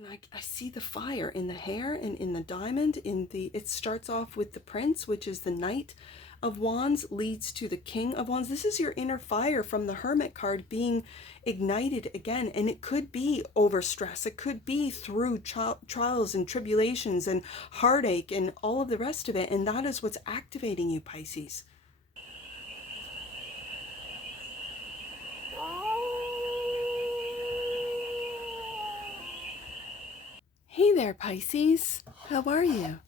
And I see the fire in the hair and in the diamond. It starts off with the Prince, which is the Knight of Wands, leads to the King of Wands. This is your inner fire from the Hermit card being ignited again. And it could be over stress. It could be through trials and tribulations and heartache and all of the rest of it. And that is what's activating you, Pisces. Hey there, Pisces. How are you?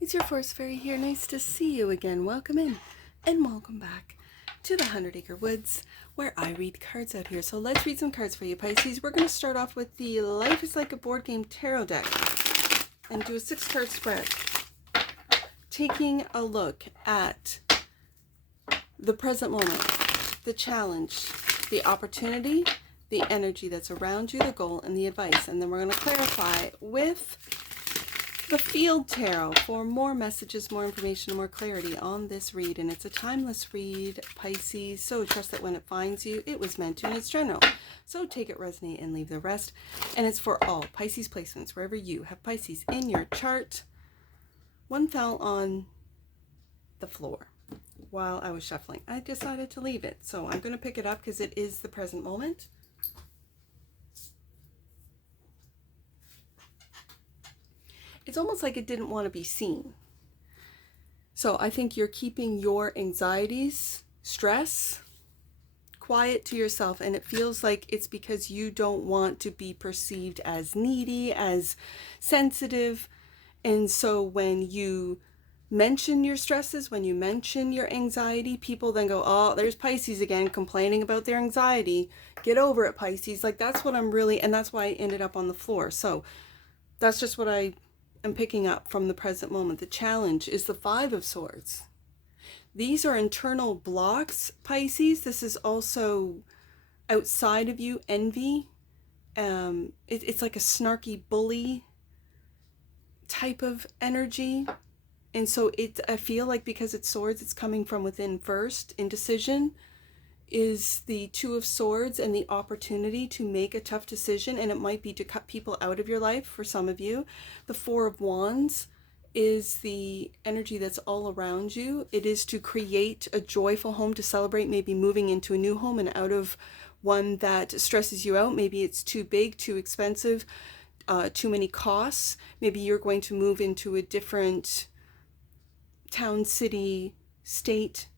It's your Force Fairy here. Nice to see you again. Welcome in and welcome back to the 100 Acre Woods, where I read cards out here. So let's read some cards for you, Pisces. We're going to start off with the Life is Like a Board Game Tarot deck and do a 6-card spread, taking a look at the present moment, the challenge, the opportunity, the energy that's around you, the goal, and the advice. And then we're going to clarify with the Field Tarot for more messages, more information, more clarity on this read. And it's a timeless read, Pisces, so trust that when it finds you, it was meant to, and it's general. So take it, resonate, and leave the rest. And it's for all Pisces placements, wherever you have Pisces in your chart. One fell on the floor while I was shuffling. I decided to leave it. So I'm going to pick it up because it is the present moment. It's almost like it didn't want to be seen. So I think you're keeping your anxieties, stress, quiet to yourself. And it feels like it's because you don't want to be perceived as needy, as sensitive. And so when you mention your stresses, when you mention your anxiety, people then go, oh, there's Pisces again complaining about their anxiety. Get over it, Pisces. Like, that's what I'm really, and that's why I ended up on the floor. So that's just what I'm picking up from the present moment. The challenge is the Five of Swords. These are internal blocks, Pisces. This is also outside of you, envy. It's like a snarky bully type of energy. And so I feel like because it's swords, it's coming from within first. Indecision is the Two of Swords and the opportunity to make a tough decision, and it might be to cut people out of your life for some of you. The Four of Wands is the energy that's all around you. It is to create a joyful home, to celebrate, maybe moving into a new home and out of one that stresses you out. Maybe it's too big, too expensive, too many costs. Maybe you're going to move into a different town, city, state,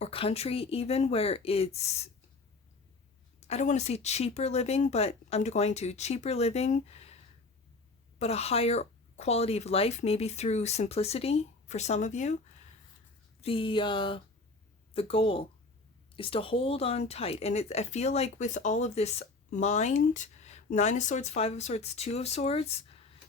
or country even, where it's, I don't want to say cheaper living, but I'm going to, cheaper living, but a higher quality of life, maybe through simplicity for some of you. The goal is to hold on tight. And I feel like with all of this mind, Nine of Swords, Five of Swords, Two of Swords,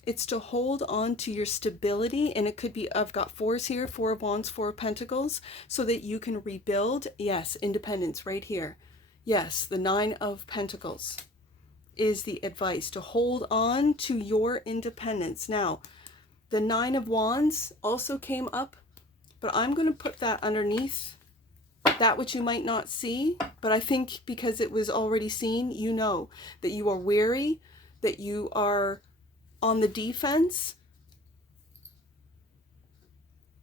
it's to hold on to your stability. And it could be, I've got fours here, Four of Wands, Four of Pentacles, so that you can rebuild. Yes, independence right here. Yes, the Nine of Pentacles is the advice, to hold on to your independence. Now, the Nine of Wands also came up, but I'm going to put that underneath that which you might not see. But I think because it was already seen, you know that you are weary, that you are on the defense,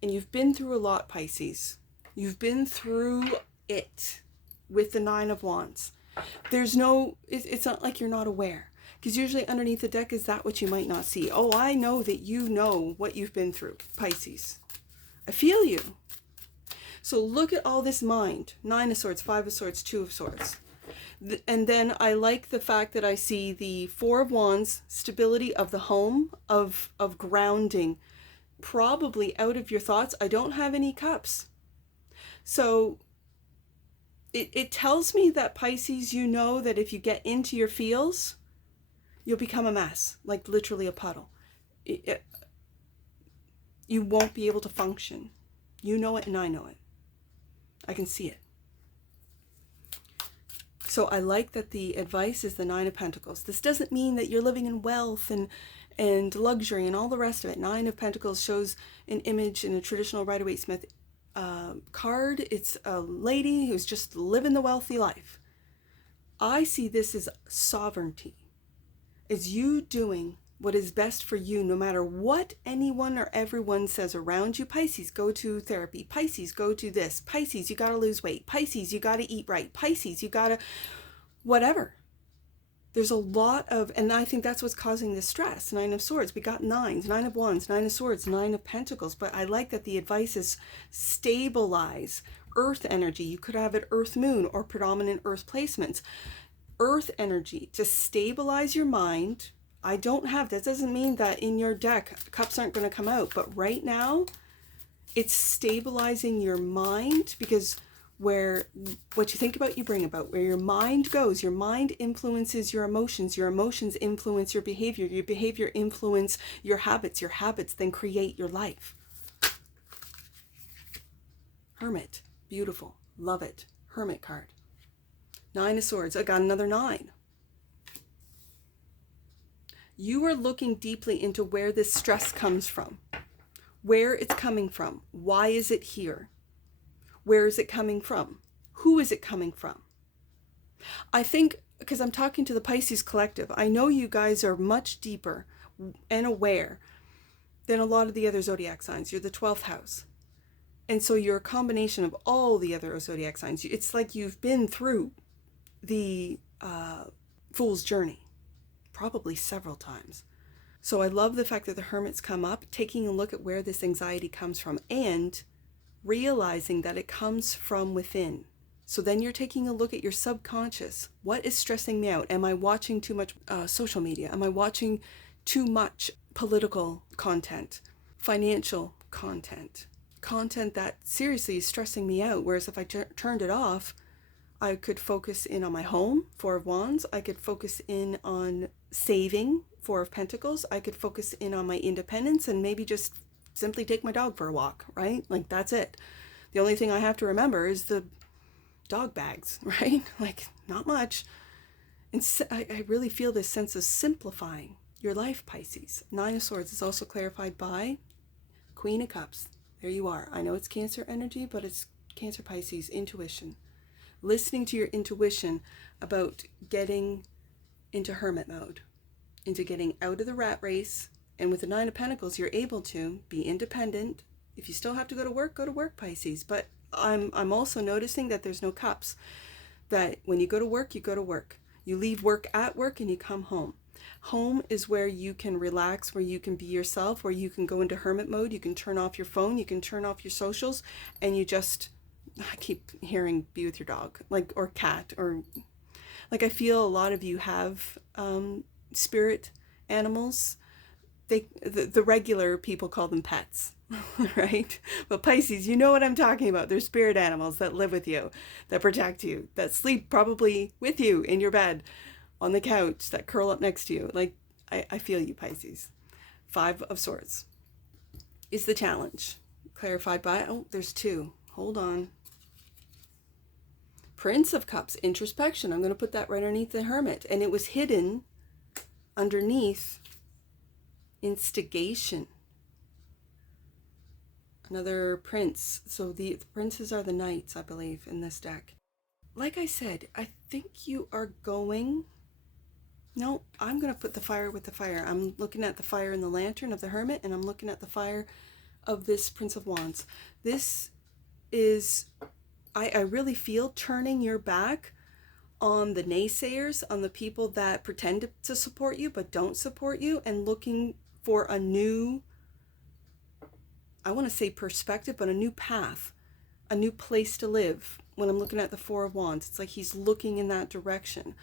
and you've been through a lot, Pisces. You've been through it with the Nine of Wands. There's no, it's not like you're not aware, because usually underneath the deck is that which you might not see. Oh, I know that you know what you've been through, Pisces. I feel you. So look at all this mind. Nine of Swords, Five of Swords, Two of Swords. And then I like the fact that I see the Four of Wands, stability of the home, of grounding, probably out of your thoughts. I don't have any cups. So it tells me that, Pisces, you know that if you get into your feels, you'll become a mess, like literally a puddle. You won't be able to function. You know it and I know it. I can see it. So I like that the advice is the Nine of Pentacles. This doesn't mean that you're living in wealth and luxury and all the rest of it. Nine of Pentacles shows an image in a traditional Rider-Waite-Smith card. It's a lady who's just living the wealthy life. I see this as sovereignty. is you doing what is best for you, no matter what anyone or everyone says around you. Pisces, go to therapy. Pisces, go to this. Pisces, you got to lose weight. Pisces, you got to eat right. Pisces, you got to whatever. There's a lot of, and I think that's what's causing the stress. 9 of Swords, we got 9s, 9 of Wands, 9 of Swords, 9 of Pentacles. But I like that the advice is stabilize earth energy. You could have it earth moon or predominant earth placements. Earth energy to stabilize your mind. I don't have, that doesn't mean that in your deck cups aren't going to come out, but right now it's stabilizing your mind, because where what you think about, you bring about. Where your mind goes, your mind influences your emotions influence your behavior influence your habits then create your life. Hermit, beautiful, love it. Hermit card. 9 of Swords, I got another 9. You are looking deeply into where this stress comes from, where it's coming from. Why is it here? Where is it coming from? Who is it coming from? I think, because I'm talking to the Pisces collective, I know you guys are much deeper and aware than a lot of the other zodiac signs. You're the 12th house. And so you're a combination of all the other zodiac signs. It's like you've been through the Fool's Journey, probably several times. So I love the fact that the Hermit's come up, taking a look at where this anxiety comes from and realizing that it comes from within. So then you're taking a look at your subconscious. What is stressing me out? Am I watching too much social media? Am I watching too much political content, financial content that seriously is stressing me out? Whereas if I turned it off, I could focus in on my home, 4 of Wands. I could focus in on saving, 4 of Pentacles. I could focus in on my independence and maybe just simply take my dog for a walk, right? Like, that's it. The only thing I have to remember is the dog bags, right? Like, not much. And I really feel this sense of simplifying your life, Pisces. 9 of Swords is also clarified by Queen of Cups. There you are. I know it's Cancer energy, but it's Cancer Pisces, intuition. Listening to your intuition about getting into hermit mode, into getting out of the rat race. And with the 9 of Pentacles, you're able to be independent. If you still have to go to work, Pisces. But I'm also noticing that there's no cups. That when you go to work, you go to work. You leave work at work and you come home. Home is where you can relax, where you can be yourself, where you can go into hermit mode. You can turn off your phone, you can turn off your socials, and you just, I keep hearing, be with your dog, like, or cat, or like, I feel a lot of you have spirit animals. The regular people call them pets, right? But Pisces, you know what I'm talking about. They're spirit animals that live with you, that protect you, that sleep probably with you in your bed, on the couch, that curl up next to you. Like, I feel you, Pisces. 5 of Swords is the challenge. Clarified by, oh, there's 2. Hold on. Prince of Cups, introspection. I'm going to put that right underneath the Hermit. And it was hidden underneath instigation. Another prince. So the princes are the knights, I believe, in this deck. Like I said, I think you are going... No, I'm going to put the fire with the fire. I'm looking at the fire in the lantern of the Hermit, and I'm looking at the fire of this Prince of Wands. This is, I really feel, turning your back on the naysayers, on the people that pretend to support you but don't support you, and looking for a new, I want to say perspective, but a new path, a new place to live. When I'm looking at the 4 of Wands, it's like he's looking in that direction,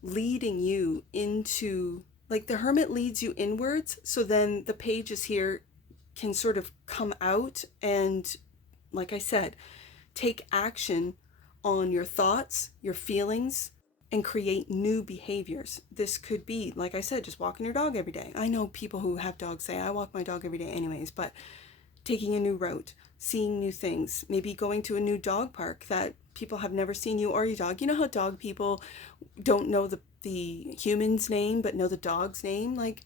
leading you into, like the Hermit leads you inwards, so then the pages here can sort of come out and, like I said, take action on your thoughts, your feelings, and create new behaviors. This could be, like I said, just walking your dog every day. I know people who have dogs say, I walk my dog every day anyways, but taking a new route, seeing new things, maybe going to a new dog park that people have never seen you or your dog. You know how dog people don't know the human's name, but know the dog's name? Like,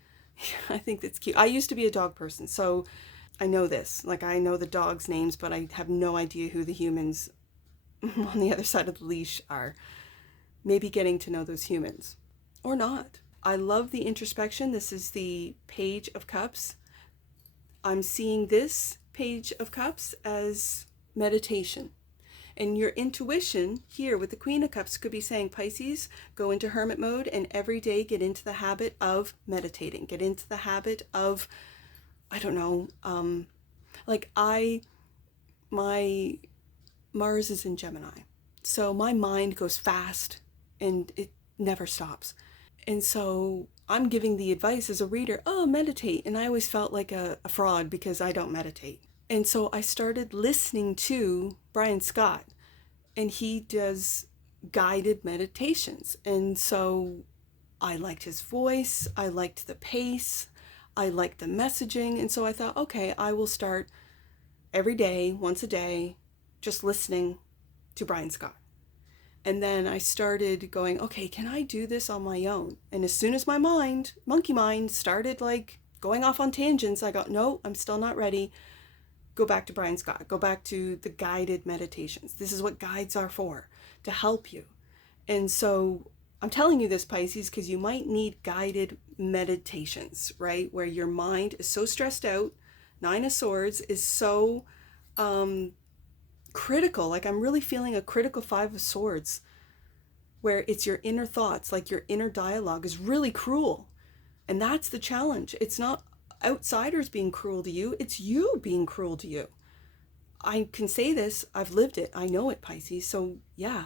I think that's cute. I used to be a dog person, so I know this. Like, I know the dog's names, but I have no idea who the humans on the other side of the leash are. Maybe getting to know those humans, or not. I love the introspection. This is the Page of Cups. I'm seeing this Page of Cups as meditation. And your intuition here with the Queen of Cups could be saying, Pisces, go into hermit mode and every day get into the habit of meditating. Get into the habit of, I don't know, my Mars is in Gemini. So my mind goes fast and it never stops. And so I'm giving the advice as a reader, oh, meditate. And I always felt like a fraud because I don't meditate. And so I started listening to Brian Scott, and he does guided meditations. And so I liked his voice, I liked the pace, I liked the messaging. And so I thought, okay, I will start every day, once a day, just listening to Brian Scott. And then I started going, okay, can I do this on my own? And as soon as my mind, monkey mind, started like going off on tangents, I got, no, I'm still not ready. Go back to Brian Scott. Go back to the guided meditations. This is what guides are for, to help you. And so I'm telling you this, Pisces, because you might need guided meditations, right? Where your mind is so stressed out. Nine of Swords is so critical. Like I'm really feeling a critical Five of Swords, where it's your inner thoughts, like your inner dialogue is really cruel. And that's the challenge. It's not outsiders being cruel to you, it's you being cruel to you. I can say this, I've lived it, I know it, Pisces. So yeah,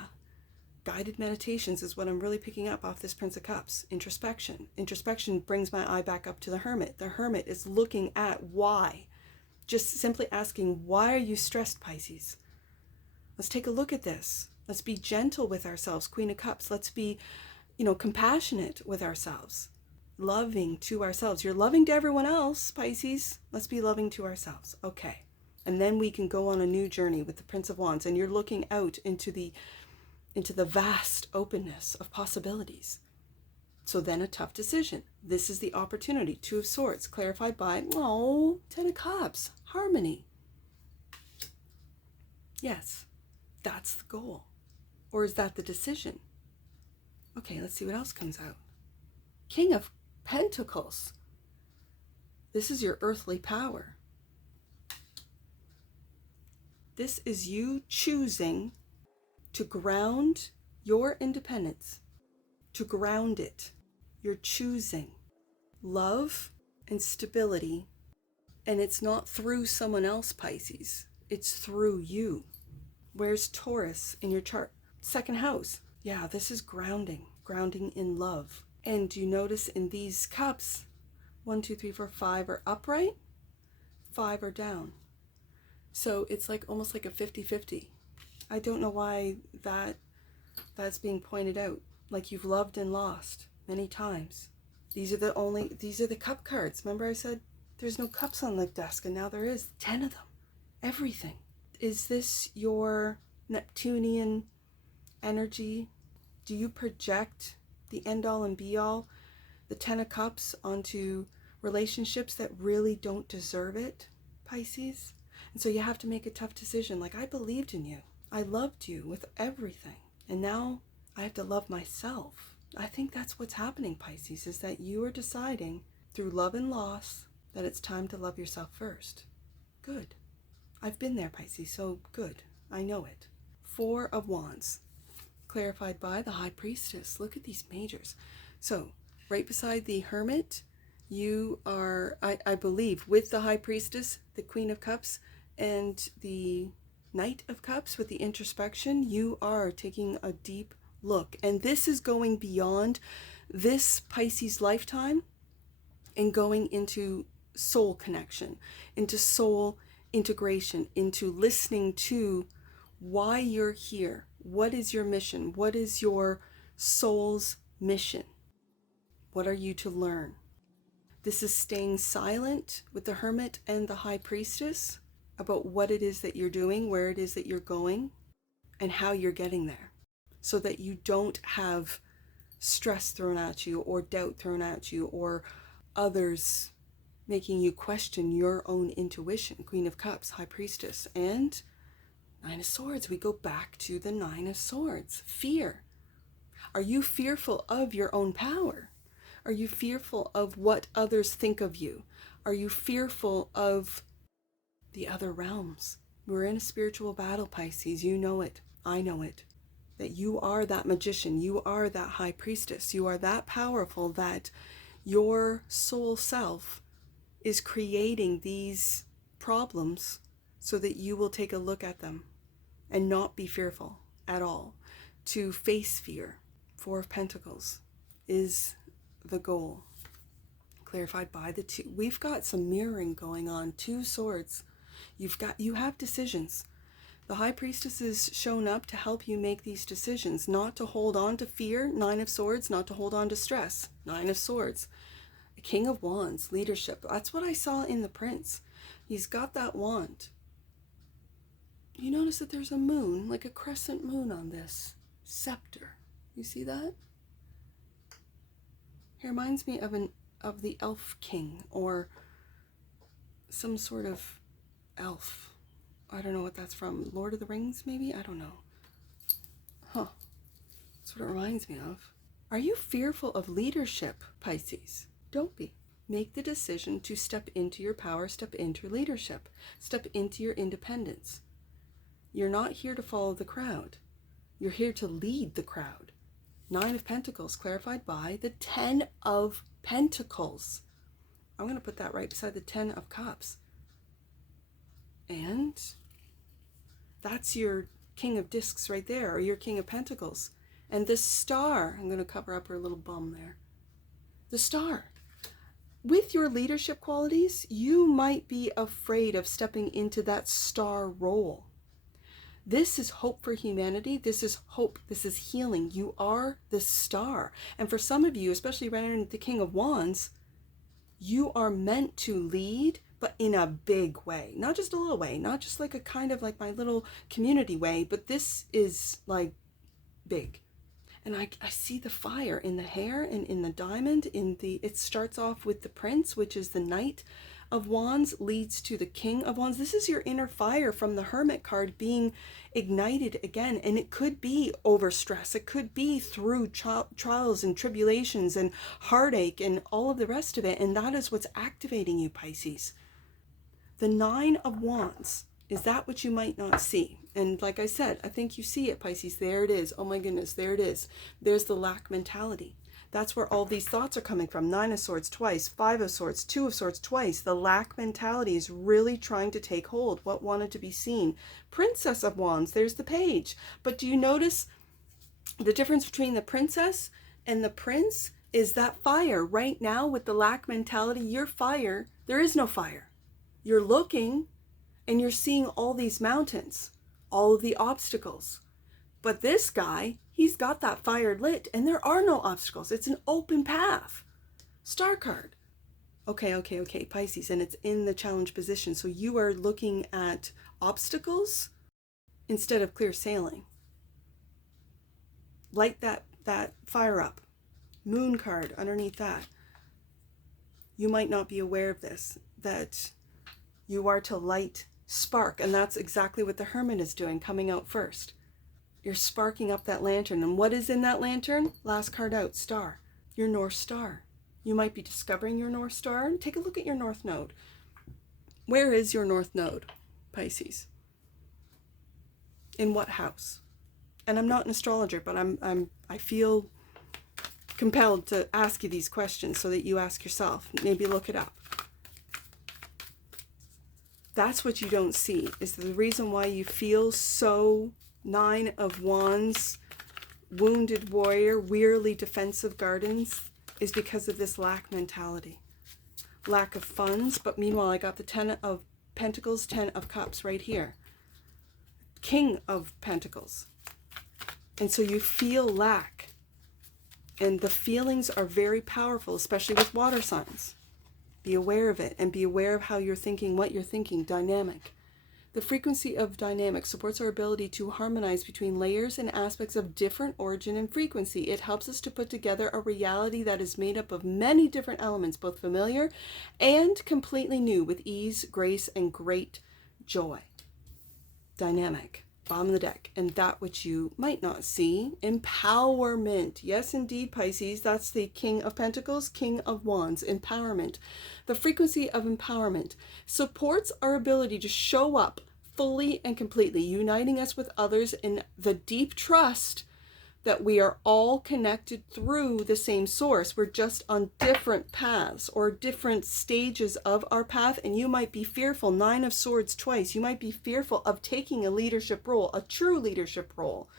guided meditations is what I'm really picking up off this Prince of Cups. Introspection brings my eye back up to the Hermit. The Hermit is looking at why, just simply asking, why are you stressed, Pisces? Let's take a look at this. Let's be gentle with ourselves, Queen of Cups. Let's be, compassionate with ourselves. Loving to ourselves. You're loving to everyone else, Pisces. Let's be loving to ourselves. Okay. And then we can go on a new journey with the Prince of Wands, and you're looking out into the vast openness of possibilities. So then a tough decision. This is the opportunity. Two of Swords, clarified by, Ten of Cups, harmony. Yes, that's the goal. Or is that the decision? Okay, let's see what else comes out. King of Pentacles. This is your earthly power. This is you choosing to ground your independence, to ground it. You're choosing love and stability, and it's not through someone else, Pisces. It's through you. Where's Taurus in your chart? Second house. Yeah, this is grounding in love. And you notice in these cups, 1, 2, 3, 4, 5 are upright, 5 are down. So it's like almost like a 50-50. I don't know why that's being pointed out. Like you've loved and lost many times. These are the cup cards. Remember I said there's no cups on the desk, and now there is 10 of them. Everything. Is this your Neptunian energy? Do you project the end all and be all, the 10 of Cups, onto relationships that really don't deserve it, Pisces? And so you have to make a tough decision. Like, I believed in you. I loved you with everything. And now I have to love myself. I think that's what's happening, Pisces, is that you are deciding through love and loss that it's time to love yourself first. Good. I've been there, Pisces, so good. I know it. 4 of Wands. Clarified by the High Priestess. Look at these majors. So right beside the Hermit, you are, I believe, with the High Priestess, the Queen of Cups, and the Knight of Cups with the introspection, you are taking a deep look. And this is going beyond this Pisces lifetime and going into soul connection, into soul integration, into listening to why you're here. What is your mission? What is your soul's mission? What are you to learn? This is staying silent with the Hermit and the High Priestess about what it is that you're doing, where it is that you're going, and how you're getting there, so that you don't have stress thrown at you or doubt thrown at you or others making you question your own intuition. Queen of Cups, High Priestess, and 9 of Swords. We go back to the 9 of Swords. Fear. Are you fearful of your own power? Are you fearful of what others think of you? Are you fearful of the other realms? We're in a spiritual battle, Pisces. You know it. I know it. That you are that magician. You are that high priestess. You are that powerful that your soul self is creating these problems so that you will take a look at them and not be fearful at all. To face fear. Four of Pentacles is the goal. Clarified by the two. We've got some mirroring going on. Two swords. You have decisions. The High Priestess is shown up to help you make these decisions, not to hold on to fear, Nine of Swords, not to hold on to stress, Nine of Swords. King of Wands, leadership. That's what I saw in the Prince. He's got that wand. You notice that there's a moon, like a crescent moon on this scepter. You see that? He reminds me of the Elf King, or some sort of elf. I don't know what that's from. Lord of the Rings, maybe? I don't know. Huh. That's what it reminds me of. Are you fearful of leadership, Pisces? Don't be. Make the decision to step into your power, step into leadership, step into your independence. You're not here to follow the crowd. You're here to lead the crowd. Nine of Pentacles, clarified by the Ten of Pentacles. I'm going to put that right beside the Ten of Cups. And that's your King of Discs right there, or your King of Pentacles. And the Star, I'm going to cover up her little bum there. The Star. With your leadership qualities, you might be afraid of stepping into that star role. This is hope for humanity. This is hope. This is healing. You are the star. And for some of you, especially right under the King of Wands, you are meant to lead, but in a big way. Not just a little way. Not just like a kind of like my little community way, but this is like big. And I see the fire in the hair and in the diamond. It starts off with the Prince, which is the Knight of Wands, leads to the King of Wands. This is your inner fire from the Hermit card being ignited again. And it could be over stress. It could be through trials and tribulations and heartache and all of the rest of it. And that is what's activating you, Pisces. The Nine of Wands. Is that what you might not see? And like I said, I think you see it, Pisces. There it is. Oh my goodness, there it is. There's the lack mentality. That's where all these thoughts are coming from. Nine of Swords twice, Five of Swords, Two of Swords twice. The lack mentality is really trying to take hold. What wanted to be seen? Princess of Wands, there's the Page. But do you notice the difference between the Princess and the Prince is that fire. Right now with the lack mentality, your fire, there is no fire. You're looking and you're seeing all these mountains, all of the obstacles. But this guy, he's got that fire lit and there are no obstacles. It's an open path. Star card. Okay, Pisces, and it's in the challenge position. So you are looking at obstacles instead of clear sailing. Light that fire up. Moon card underneath that. You might not be aware of this, that you are to light spark, and that's exactly what the Hermit is doing, coming out first. You're sparking up that lantern, and what is in that lantern? Last card out, Star. Your North Star. You might be discovering your North Star. Take a look at your North Node. Where is your North Node, Pisces? In what house? And I'm not an astrologer, but I feel compelled to ask you these questions so that you ask yourself. Maybe look it up. That's what you don't see, is the reason why you feel so Nine of Wands, wounded warrior, wearily defensive gardens, is because of this lack mentality. Lack of funds, but meanwhile I got the Ten of Pentacles, Ten of Cups right here. King of Pentacles. And so you feel lack. And the feelings are very powerful, especially with water signs. Be aware of it and be aware of how you're thinking, what you're thinking. Dynamic. The frequency of dynamic supports our ability to harmonize between layers and aspects of different origin and frequency. It helps us to put together a reality that is made up of many different elements, both familiar and completely new, with ease, grace, and great joy. Dynamic. bottom of the deck. And that which you might not see, empowerment. Yes, indeed, Pisces, that's the King of Pentacles, King of Wands, empowerment. The frequency of empowerment supports our ability to show up fully and completely, uniting us with others in the deep trust that we are all connected through the same source. We're just on different paths or different stages of our path. And you might be fearful, 9 of Swords twice, you might be fearful of taking a leadership role, a true leadership role,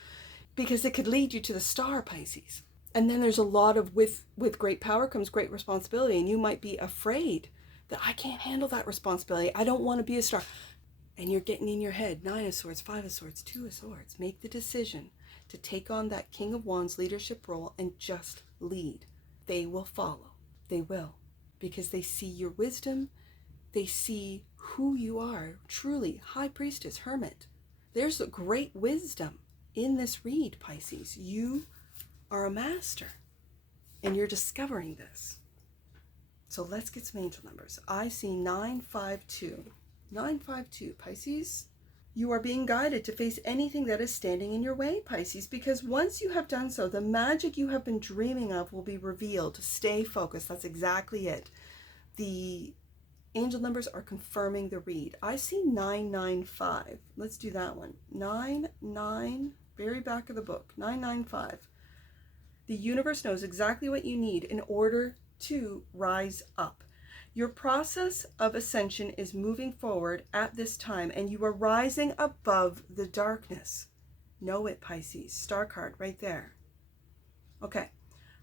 because it could lead you to the star, Pisces. And then there's a lot of, with great power comes great responsibility. And you might be afraid that I can't handle that responsibility. I don't want to be a star. And you're getting in your head, 9 of Swords, 5 of Swords, 2 of Swords. Make the decision to take on that King of Wands leadership role and just lead. They will follow. They will. Because they see your wisdom. They see who you are. Truly, High Priestess, Hermit. There's a great wisdom in this read, Pisces. You are a master. And you're discovering this. So let's get some angel numbers. I see 952. 952, Pisces. You are being guided to face anything that is standing in your way, Pisces, because once you have done so, the magic you have been dreaming of will be revealed. Stay focused. That's exactly it. The angel numbers are confirming the read. I see 995. Let's do that one. 99, very back of the book. 995. The universe knows exactly what you need in order to rise up. Your process of ascension is moving forward at this time, and you are rising above the darkness. Know it, Pisces. Star card right there. Okay,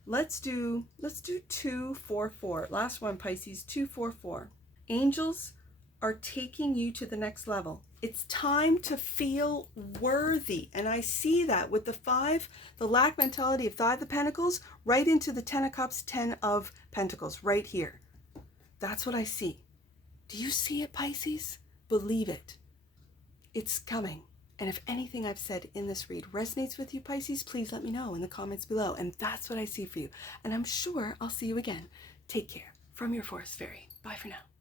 let's do 244. Last one, Pisces, 244. Angels are taking you to the next level. It's time to feel worthy. And I see that with the lack mentality of 5 of Pentacles, right into the 10 of Cups, 10 of Pentacles, right here. That's what I see. Do you see it, Pisces? Believe it. It's coming. And if anything I've said in this read resonates with you, Pisces, please let me know in the comments below. And that's what I see for you. And I'm sure I'll see you again. Take care. From your Forest Fairy. Bye for now.